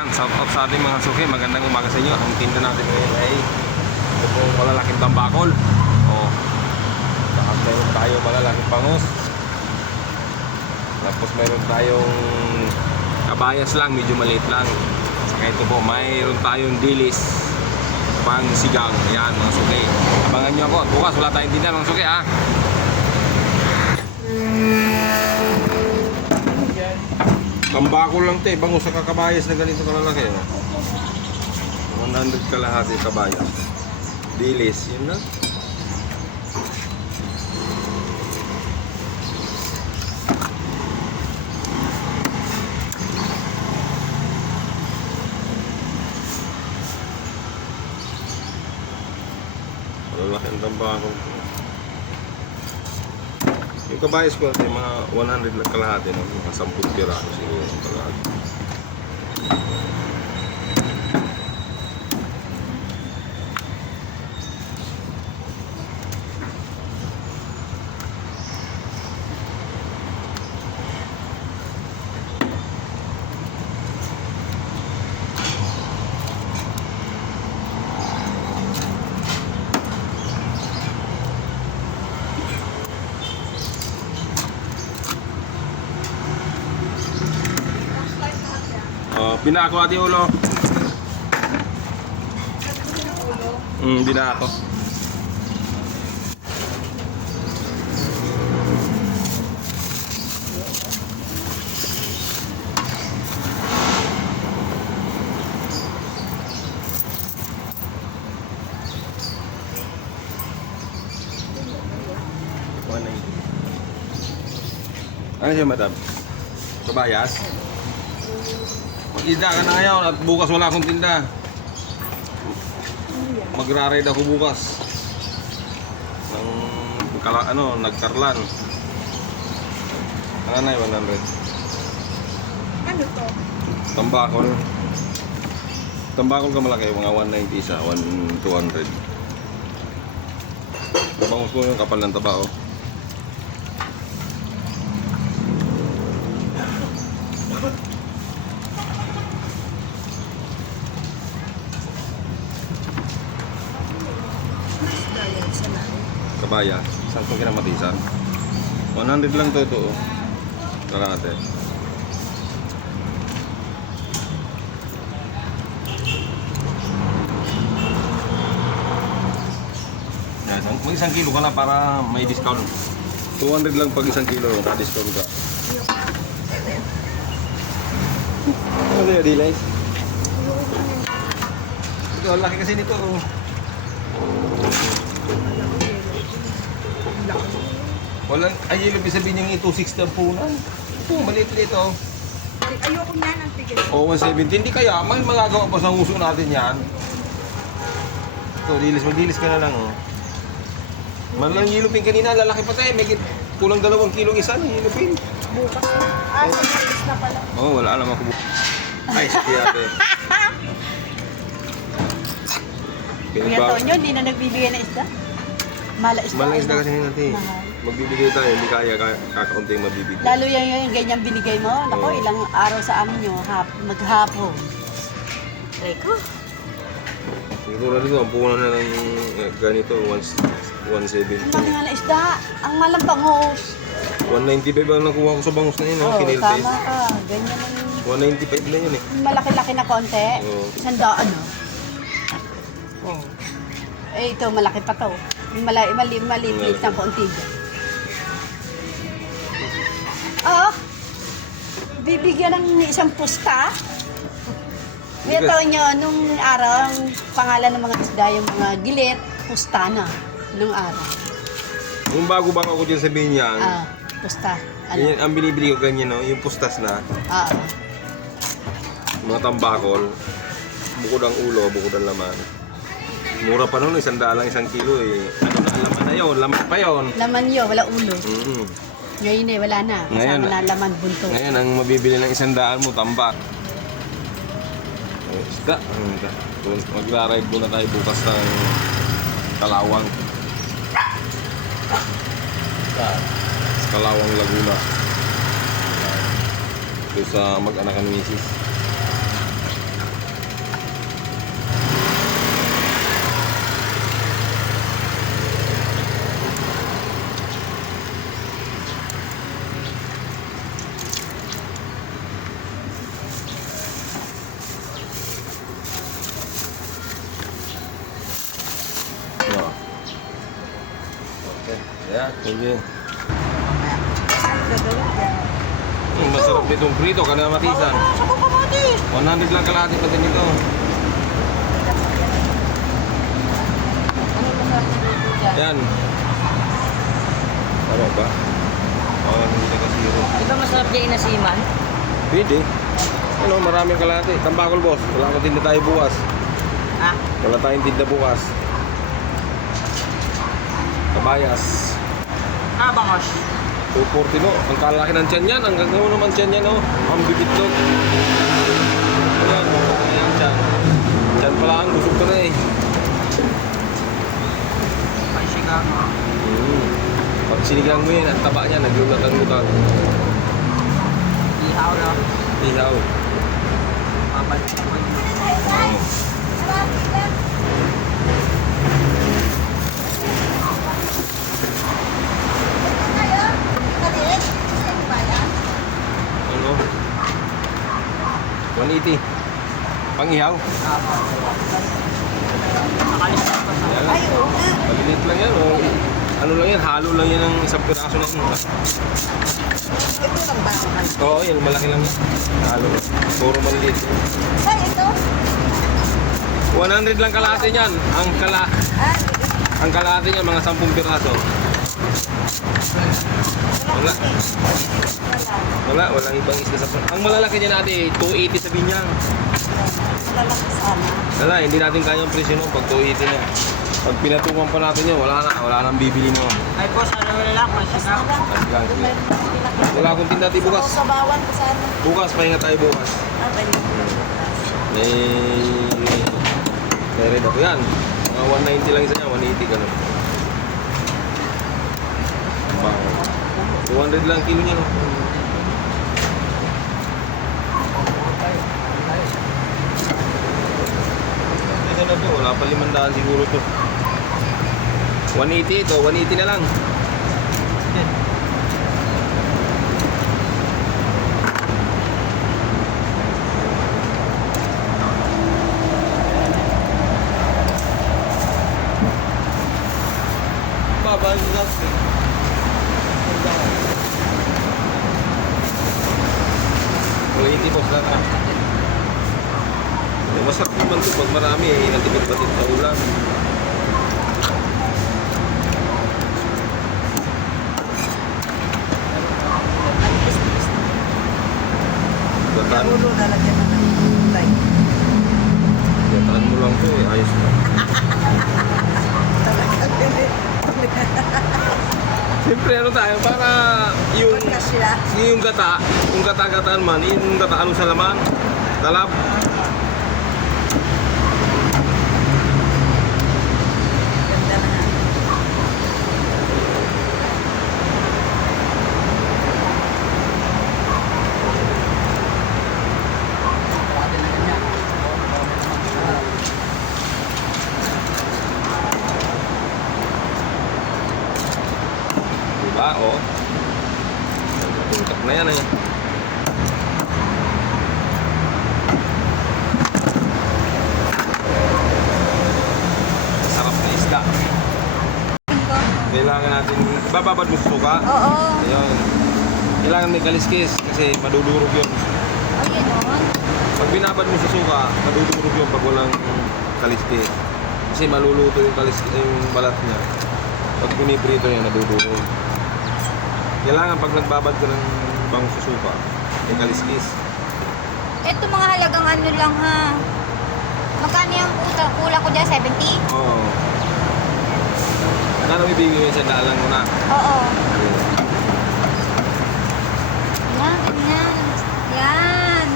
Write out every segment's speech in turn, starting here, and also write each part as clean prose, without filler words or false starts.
Ayan, shout out sa ating mga suki. Magandang umaga sa inyo. Ang tinda natin ngayon ay ito po malalaking tambakol. Tapos meron tayo malalaking bangus. Tapos meron tayong kabayas lang, medyo maliit lang. Saka ito po, mayroon tayong dilis pang sigang. Ayan mga suki. Abangan nyo ako. Bukas wala tayong tinda mga suki ha. Tambakol lang te, bangus sa kakabayas na ganito kalalaki. 100 kalahati kabayas. Dilis, yun na. Malalaki ang tambakol. Yung kabayas ko natin, mga 100 lang kalahati, no? Mga 10 piraso siguro ang kalahati. Binako ati ulo. Binako. Ano siya, madam? Kabayas? Mag-ida ka na ngayon at bukas wala akong tinda. Magra-ride ako bukas ng nagkarlan. Ano na 100? Ano to? Tambakol. Tambakol ka malaki, mga 190 isa, 200. Bangus ko yung kapal ng taba, oh. Kabaya, saan ko kinamatisan? 100 lang to ito, oh. Tara natin. Yan, mag 1 kilo ka na para may discount. 200 lang pag 1 kilo, ka-discount ka. Ano sa'yo, Dilays? Ito, laki kasi nito, oh. Walang, ay yun, ibig sabihin yung 260 ang punan. Ito, maliit-liit, oh. Ayoko niyan ang tigil. O, 170. Hindi kaya, may magagawa pa sa uso natin yan. Ito, dilis ka na lang, oh. Malang yilupin kanina, lalaki pa tayo. May kulang 2 kilong isa ng yilupin. Bukas na. Sa na pala. Oo, wala alam ako. Ay, sige ate. Kuya Tonyo, hindi na nagbibigay ng isda? Mala isda. Malang isda kasi natin. Mahal. Magbibigay tayo, hindi kaya kakaunti yung mabibigay. Lalo yung ganyan binigay mo. Naku, Oo. ilang araw sa amin nyo. Maghapon. Reko. Siguro dito, ang punan na ng ganito, 170. Ang dami nga na isda. Ang malang bangus. 195 ang nakuha ko sa bangus na yun, Oo, kinil tama size. ka. Ganyan ang 195 na yun eh. malaki-laki na konti. Oo. 100, no? Oh. Eh, ito, malaki pa to. Yung maliit ng konti. Oh, bibigyan ng isang pusta. Kuya Tonyo, nung araw, ang pangalan ng mga isda, yung mga gilit, pusta na. Nung araw. Yung bago-bago ako dyan sabihin yan, Pusta. Ano? ganyan, ang binibili ko ganyan, no? Yung pustas na, mga tambakol, bukod ang ulo, bukod ang laman. Mura pa noon, 100 lang 1 kilo eh. Ano na, laman na yun, laman pa yun. Laman yun, wala ulo. Ngayon, Ngayon wala na. Kasama na laman bunto. ngayon, ang mabibili ng 100 mo, tambak. Isda. Magra-ride muna tayo bukas ng Kalawang. Kalawang, Laguna. Ito sa mag-anak ng misis. Ayan, sige. Ano gagawin yan? Masarap nitong prito, kanina matisan. Sa kamatis. 100 lang kalahati pa din ito. Ano masarap na luto dyan? Ayan. Tama ba? Oh, hindi na kasiro. Di ba masarap dyan inasiman? Pwede. Ano, maraming kalahati. Tambakol, boss. Wala akong tinda tayo bukas. Ah? Wala tayong tinda bukas. Kabayas. Ah, bangos. 240 no. Ang kalaki ng tiyan yan. Ang gagawin naman tiyan yan, oh. Ang bibitlog. Ayan, oh. Ayan, tiyan. Tiyan pala ang busog ka na eh. Ay, sigang. Pag sinigang mo yan, ang taba niya, naglulat ang lutang. Ihaw na. Ihaw. Babalik. Ano? 180. Pang-ihaw. Nakalis pa sa... Yan. Ay, oo nga. Malilit lang yan, oh. Ano lang yan, halo lang yan ng isang piraso ng Ito lang ba? Oo, yan, malaki lang yan. Halo. Puro malilit. Ay, ito. 100 lang kalahati niyan. Ang kalahati niyan, mga 10 piraso. Wala. Walang ibang isda sa... Ang malalaki niya natin, 280 sa binyang. Lalaki sana. Wala, hindi natin kaya yung presyo nun pag 280 na. Pag pinatungan pa natin yun, wala nang bibili mo. Ay, boss, ano na lang? May Mas sigang. na lang. Wala akong tinda tayo bukas. Sa bawan ko sana. Bukas, pahinga tayo bukas. Ah, pwede. May red ako yan. Mga 190 lang isa niya, 180 ka na. Bawal. 200 lang kilo niya, no? Ito na to, wala pa 500 siguro to. 180 ito, 180 na lang. Baba yung gas eh. Kulitin boss lang ah. Masarap naman to pag marami eh. Natipid-patid sa ulam. Gataan. Ulo lalagyan na ng kulay. Gataan mo lang to eh. Ayos na. Siyempre ano tayo para yung Pagka sila. yung gata-gataan man, yung gata ano sa laman. Talab. Ganda na nga. Diba? O. Tuntak na yan eh. Sarap na isda. Kailangan natin, bababad mo sa suka. Oo. Ayun. Kailangan may kaliskis kasi madudurog yun. Ayun naman. Pag binabad mo sa suka, madudurog yun pag walang kaliskis. Kasi maluluto yung kaliskis, yung balat niya. Pag piniprito niya, nadudurog. Kailangan pag nagbabad ka ng bango sa suka, may kaliskis. Ito mga halagang ano lang ha. Magkano yung kulang ko dyan? 70? Oo. Ano may bibigyan mo sa dalang mo na? Oo. Yan, ganyan. Yan.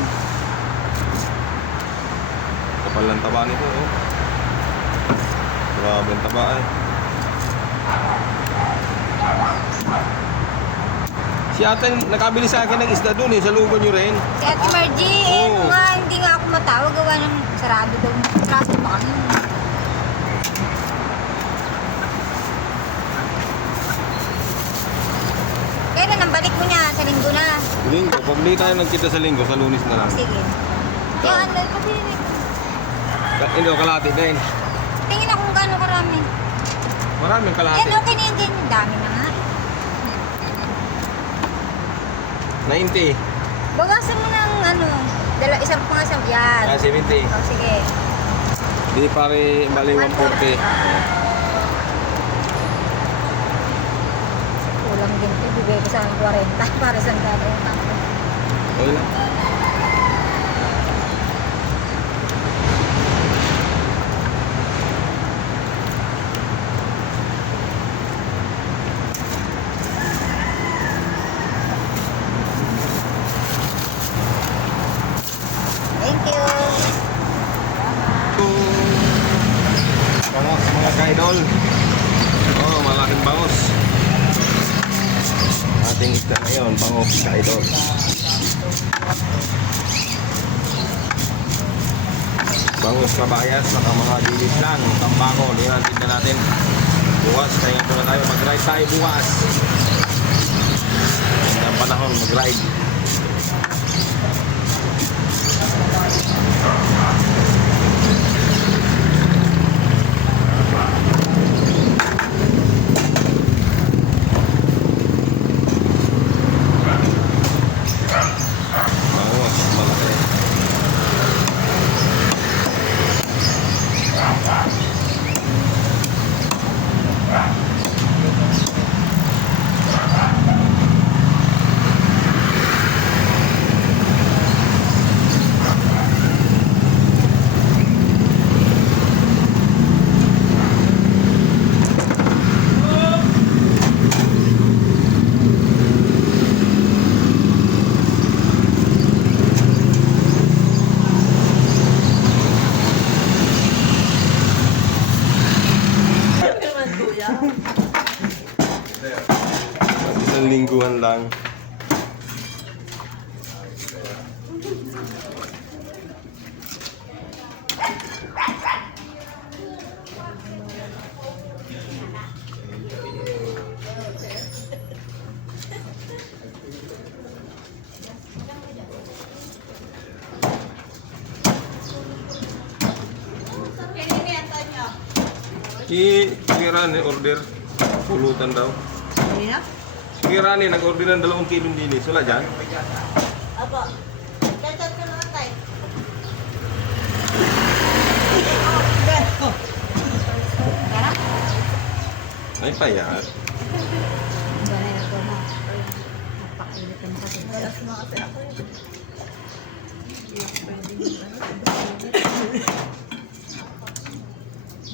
Kapal lang taba nito, oh. Grabe ang taba eh. Si ate, nakabili sa akin ng isda doon eh, sa lugo nyo rin. Si Ate Margie, Oo. hindi nga ako matawag. Gawa ng sarado daw. Traso pa kami. Kailan ang balik mo niya? Sa linggo na. Linggo, pag di tayo nagkita sa linggo, sa lunis na lang. Sige. Yung ano, pati Hindi, kalahati din. tingin ako kung gaano karami. Maraming kalahati. Yan, okay na yung ganyan. Dami na nga. 90. Bagasan mo ng ano, isang pangasam. Yan. Ah, 70. Oh, sige. Di pare, mali 140. Kulang din ito. Bibigay ko sa akin 40 para sa gano'n. Okay lang. Thank you. Bangos mga ka-idol. Oh, malaking bangos. Ating isda na yun, bangos ka-idol. Bangos kabayas, saka mga dilis lang, tambako, yan, tinda natin. Bukas, kaya nga na tayo, mag-ride tayo bukas. Ang panahon, mag-ride. Bangos, malaki. Isang lingguhan lang. Sige Rani, order. Pulutan daw. Kanina? Sige Rani, nag-order ng 2 kilong dilis. Wala dyan? Apo. Dadad ka na tayo. Ay pa yan. Ganyan ako na. Napakilit ang kasi.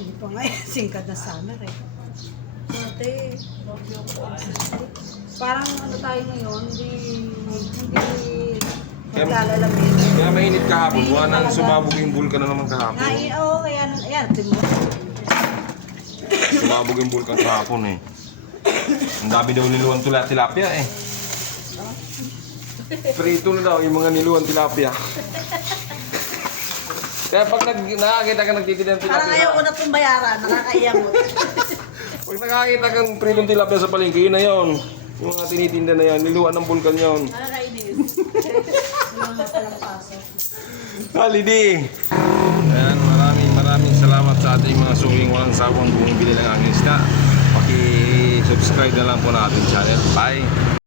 Hindi pa nga singkat na summer eh. Dati, parang ano tayo ngayon, hindi maglalalamig. Kaya mainit kahapon. Buwan nang sumabog yung vulkan na naman kahapon. Oo, kaya nun, ayan, tingnan mo. Sumabog yung vulkan kahapon eh. Ang dami daw niluwan tilapia eh. Prito na daw yung mga niluwan tilapia. Kaya pag nakakita ka nagtitinda ng Parang tilapia, ayaw ko na itong bayaran, nakakaiyak mo. pag nakakita kang pritong tilapia sa palengke, yun na yun. Yung mga tinitinda na yan, niluwan ng vulkan yun. Nakakainis. Wala na palang paso. Holiday! Ayan, maraming salamat sa ating mga suging walang sawang bumibili ng aming isda. Paki-subscribe na lang po na ating channel. Bye!